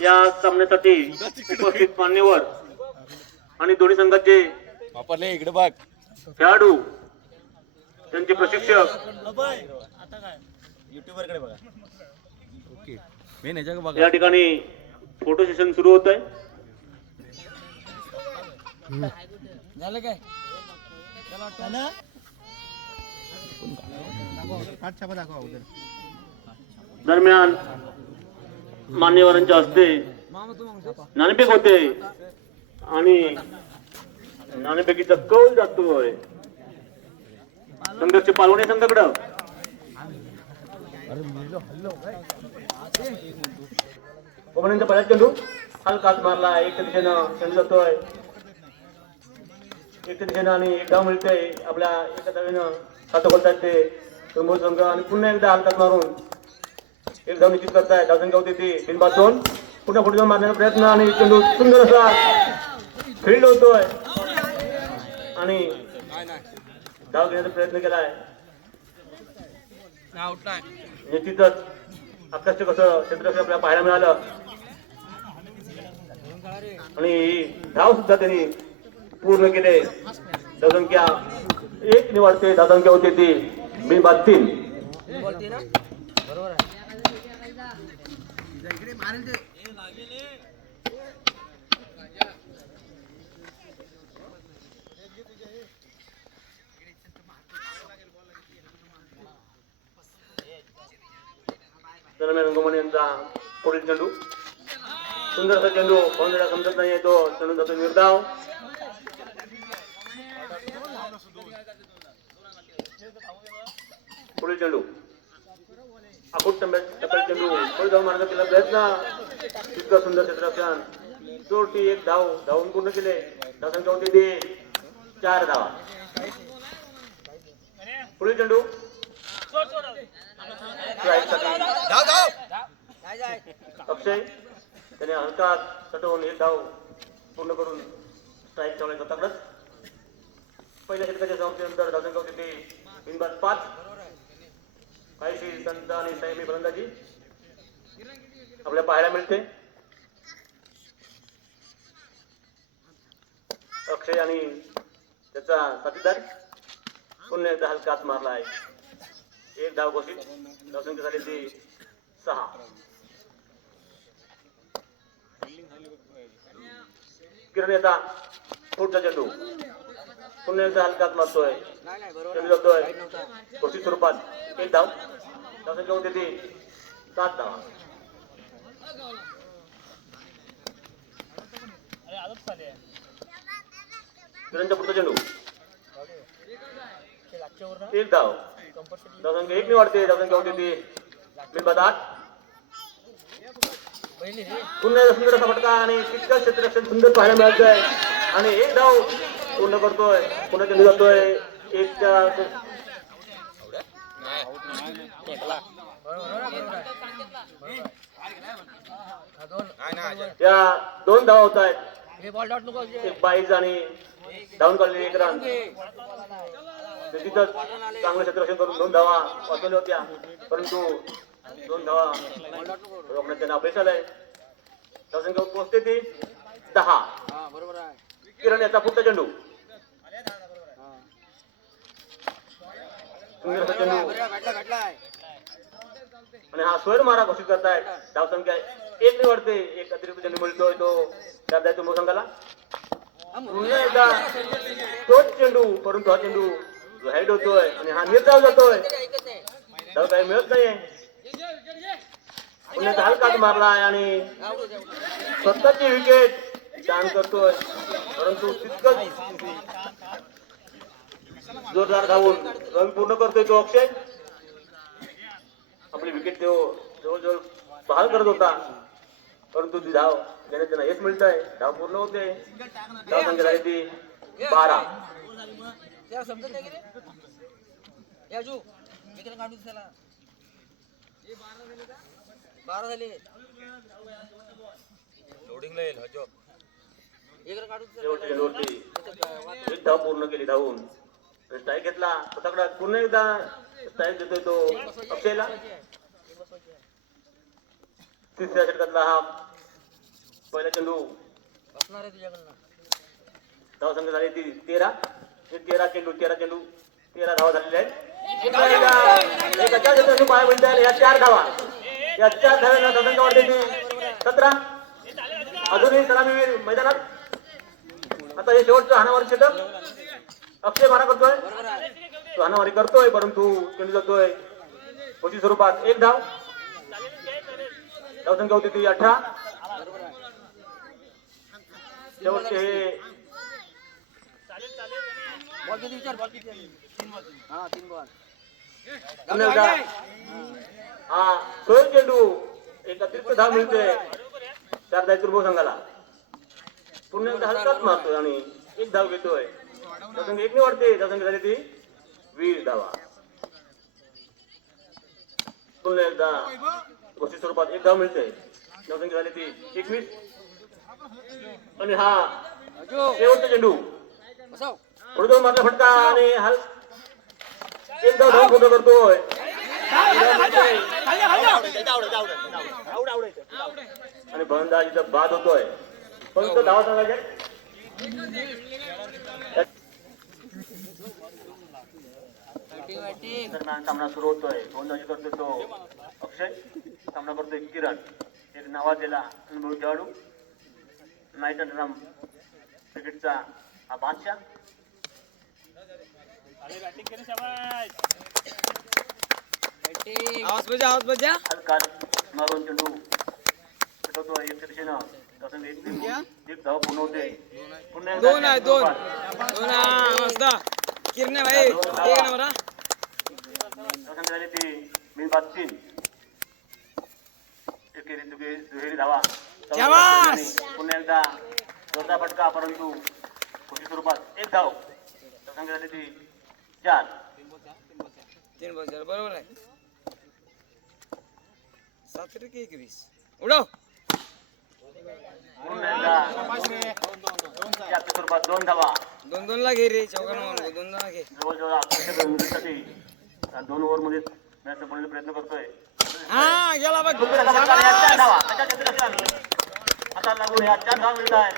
या सामन्यासाठी उपस्थित मान्यवर आणि दोन्ही संघाचे वापरले इकडे बघ खेळाडू त्यांचे प्रशिक्षक युट्यूबर कडे बघा. ओके मेन ह्याच्या बघा. या ठिकाणी फोटो सेशन सुरू होत आहे. झालं काय दरम्यान मान्यवरांच्या हस्ते नाणेफेक होते आणि नाणेफेकीचा कौल जातोय संघर्ष पालवणे संघाकडं. कोकणांच्या पहिला चेंडू हलका हात मारला. एक दिशेनं चेंडू जातोय एक दिशेनं आणि एक धाव मिळते आपल्या एका धावेनं. सात बोलतायत ते समोर संघ आणि पुन्हा एकदा हलकात मारून एक धाव निश्चित करताय. धावसंख्या होती ती बिनबाद 2. पुन्हा पुढे जाऊन मारण्याचा प्रयत्न आणि चेंडू सुंदर असा फील्ड होतोय आणि धाव घेण्याचा प्रयत्न केलाय. निश्चितच आकर्षक असं क्षेत्ररक्षण आपल्याला पाहायला मिळालं आणि धाव सुद्धा त्यांनी पूर्ण केले. धावसंख्या 1 निवडते. धावसंख्या होती ती बिनबाद 3. दरम्यान रंगमणी यांचा पुढील चेंडू सुंदरसा चेंडू बाउंड्रीला समजत नाही. तो चेंडू जातो निर्धाव. पुढील चेंडू आखूट टप्प्यात चेंडू पुढे जाऊन मारण्याचा केला प्रयत्न. इतकं सुंदर क्षेत्ररक्षण. चोरटी एक धावून पूर्ण केले. धावसंख्या होती ती 4 धावा. पुढील चेंडू अक्षय त्याने हलका सटवून एक धाव पूर्ण करून स्ट्राईक ठेवला स्वतःकडे. पहिल्या षटकाच्या समाप्तीनंतर धावसंख्या होती ती बिनबाद 5. काहीशी संत आणि संयमी फलंदाजी आपल्याला पाहायला मिळते. अक्षय आणि त्याचा साथीदार पुन्हा एकदा हलका हात मारला आहे. एक धाव घोषित. धावसंख्या झाली ती 6. किरण येता पुढचा चेंडू पुन्हा एकदा हलका हात मारतोय. चेंडू जातोय घोषित स्वरूपात. एक धाव. धावसंख्या होती ती 7 धावा. किरणचा पुढचा चेंडू एक धाव. धावसंख्या 1 निवडते. धावसंख्या होती ती बिनबाद 8. पुन्हा सुंदर असा फटका आणि तितकं क्षेत्ररक्षण सुंदर पाहायला मिळत आहे आणि एक धाव पूर्ण करतोय. पुन्हा चेंडू जातोय एकच्या त्या 2 धावा होत आहेत. एक 22 आणि धावून काढलेली 1 रन. तिथंच चांगलं क्षेत्ररक्षण करून 2 धावा वाचवल्या होत्या परंतु 2 धावा रोखण्यात त्यांना अपयश आलंय. धावसंख्या पोहोचते ती 10. किरण याचा पुढचा चेंडू सुंदर चेंडू आणि हा स्वैर मारा घोषित करतायत. धावसंख्या 1 निवडते. एक अतिरिक्त चेंडू मिळतोय तो त्यात द्यायचा मूळ संघाला. पुन्हा एकदा तोच चेंडू परंतु हा चेंडू हाईट होतोय आणि हा निर्धाव जातोय. धाव काही मिळत नाहीये. पुन्हा हलकाच मारला आणि स्वतःची विकेट छान करतोय परंतु तितकंच जोरदार धावून रन पूर्ण करतोय तो अक्षय. आपली विकेट तो जवळजवळ बहाल करत होता परंतु ती धाव घेण्यात त्यांना यश मिळत आहे. धाव पूर्ण होते. धावसंख्या झाली ती 12. लोडिंगला येईल हजो. एक धाव पूर्ण केली धावून स्ट्राईक घेतला स्वतःकडे. पुन्हा एकदा स्ट्राईक देतोय तो अक्षयला. तिसऱ्या षटकातला हा पहिला चेंडू बसणार आहे तुझ्याकडनं. धाव संख्या झाली ती 13. 13 चेंडू 13 धावा झालेल्या आहेत. पुन्हा एकदा एकाच्या चेंडू पाय मिळतात. या 4 धावा, या 4 धावांना धावसंख्या वाढते ती 17. अजूनही सलामीवीर मैदानात. आता हे शेवटचं हाणामारी षटक अक्षय मारा करतोय. तो हाणामारी करतोय परंतु चेंडू जातोय होती स्वरूपात. 1 धाव. धावसंख्या होती ती 18. शेवटचे हे बॉल किती विचार, बॉल किती आहे? 3 बॉल. हा 3 बॉल. पुन्हा एकदा हा सोय चेंडू एक अतिरिक्त धाव मिळते 4 धाव संघाला. पुन्हा एकदा हलकाच मारतोय आणि 1 धाव घेतोय. धावसंख्या 1 ने वाढते. धावसंख्या झाली ती 20 धावा. पुन्हा एकदा घोषित स्वरूपात 1 धाव मिळते. धावसंख्या झाली ती 21. आणि हा अजो शेवटचा चेंडू बसव. पुढे जाऊन मारला फटका आणि 1 धाव धाव पूर्ण करतोय. आणि फलंदाजीचा बाद होतोय. फक्त धावा सांगायचे दरम्यान सामना सुरू होतोय. गोलंदाजी करतोय तो अक्षय. सामना करतोय किरण. एक नावाजलेला अनुभवी खेळाडू. नाईट अंडरम क्रिकेटचा हा बादशाह. आवाज बजा. हलका मारून चेंडू फिरवतोय एकच्या दिशेनं. धावसंख्या 1 धाव पूर्ण होते. पुन्हा एकदा 2 आहे 2. 2 मस्त. किरणे भाई एक नंबर. धावसंख्या झाली ती 3. एकेरी दुहेरी धावा. शाबास. पुन्हा एकदा जोरदार फटका परंतु खुशी स्वरूपात 1 धाव. धावसंख्या झाली ती 4. 3 बॉल बरोबर आहे. 7 की 21 उडव. पुन्हा एकदा याच्या स्वरूपात 2 धावा. 2-2 ला घे रे. चौकांना 2-2 ला घे. जवळजवळ आकर्षक रनसाठी 2 ओव्हरमध्ये मॅच संपवण्याचा प्रयत्न करतोय. हा गेला बघ. या 4 धावा त्याच्या क्षेत्ररक्षण आता लागून या 4 धावा मिळत आहे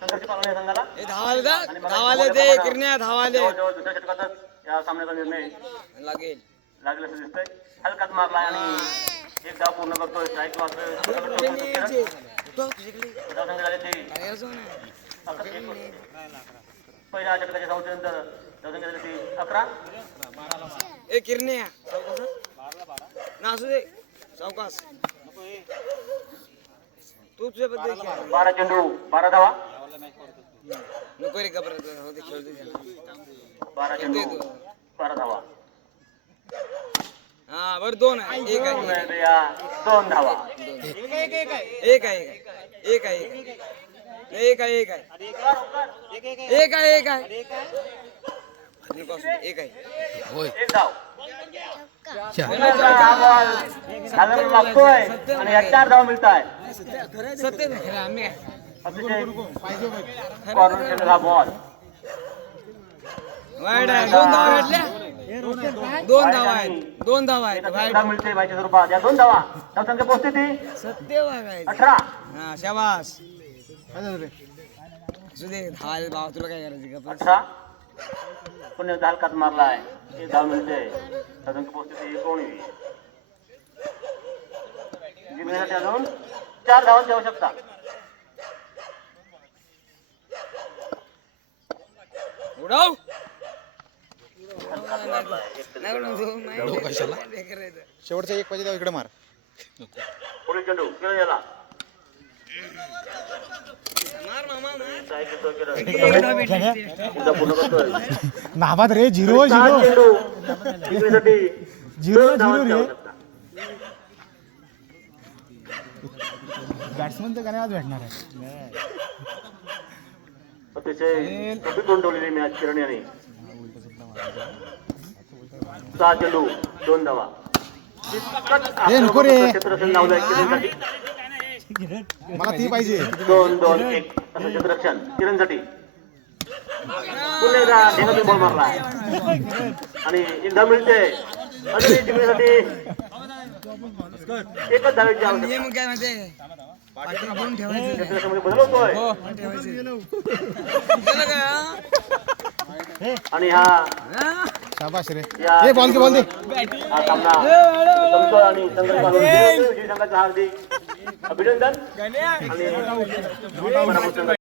संघर्ष पालवणे संघाला. हे धावाले ते किरण्या धावाले जवळजवळ दुसऱ्या षटकातच या सामन्याचा निर्णय लागेल. लागला असं दिसतंय. हलकाच मारला आणि 1 धाव पूर्ण करतोय. स्ट्राईक मारतोय. धावसंख्या झाली ती 11. पहिल्या षटकाच्या धावसंख्येनंतर धावसंख्या झाली ती 11. ए किरण्या ना असू दे सावकाश. तू तुझ्या बद्दल 12 चेंडू 12 धावा. नको रे घबरत होते खेळतो. 12 चेंडू 12 धावा. हा बरं 2 आहे. 1 आहे. पुन्हा एकदा या 2 धावा. 1 आहे. 1 आहे. 1 आहे. 1 आहे. 1 आहे. 1 आहे. 1 धाव. हा बॉल घालायला लागतोय आणि या 4 धावा मिळत आहे. सत्य नाही आम्ही अतिशय कॉर्नर केलेला बॉल. वाईट आहे. 2 धावा भेटल्या. 2 धावा आहेत. 2 धावा आहेत. वाईट धाव मिळते बायच्या स्वरूपात. या 2 धावा. धावसंख्या पोहोचते ती सत्य वागायचं. 18. हा शाबास. असू दे धावायला भाव तुला काय करायचं का. 18. पुन्हा एकदा हलकाच मारलाय. 1 धाव मिळते. धावसंख्या पोहोचते ती 19. जिंकण्यासाठी अजून 4 धावांची आवश्यकता. उडव. हलकाच मारलाय. शेवटचा 1 पाहिजे इकडे मार. पुढील चेंडू किरण याला. मार मामा मार. स्ट्राईक घेतोय किरण. एकदा पूर्ण करतोय. नावात रे 0-0 4 चेंडू जिंकण्यासाठी 0-0 रे. आवश्यकता. बॅट्समन तर काय आज भेटणार आहे. अतिशय सोपी गुंतवलेली मॅच किरण याने. 6 चेंडू 2 धावा. ए, नको रे. क्षेत्ररक्षण लावलंय किरणसाठी. मला ती पाहिजे. 2-2-1 असं क्षेत्ररक्षण किरणसाठी. पुन्हा एकदा ढेंगातून बॉल मारला आणि 1 धाव मिळते. अजून जिंकण्यासाठी 1च धावेची आवश्यकता. मग काय म्हणते क्षेत्ररक्षणामध्ये बदल होतोय आणि हा शाबाश रे या ए बॉल दे हा सामना समतोल आणि संघर्ष विजयी संघाचं हार्दिक अभिनंदन आणि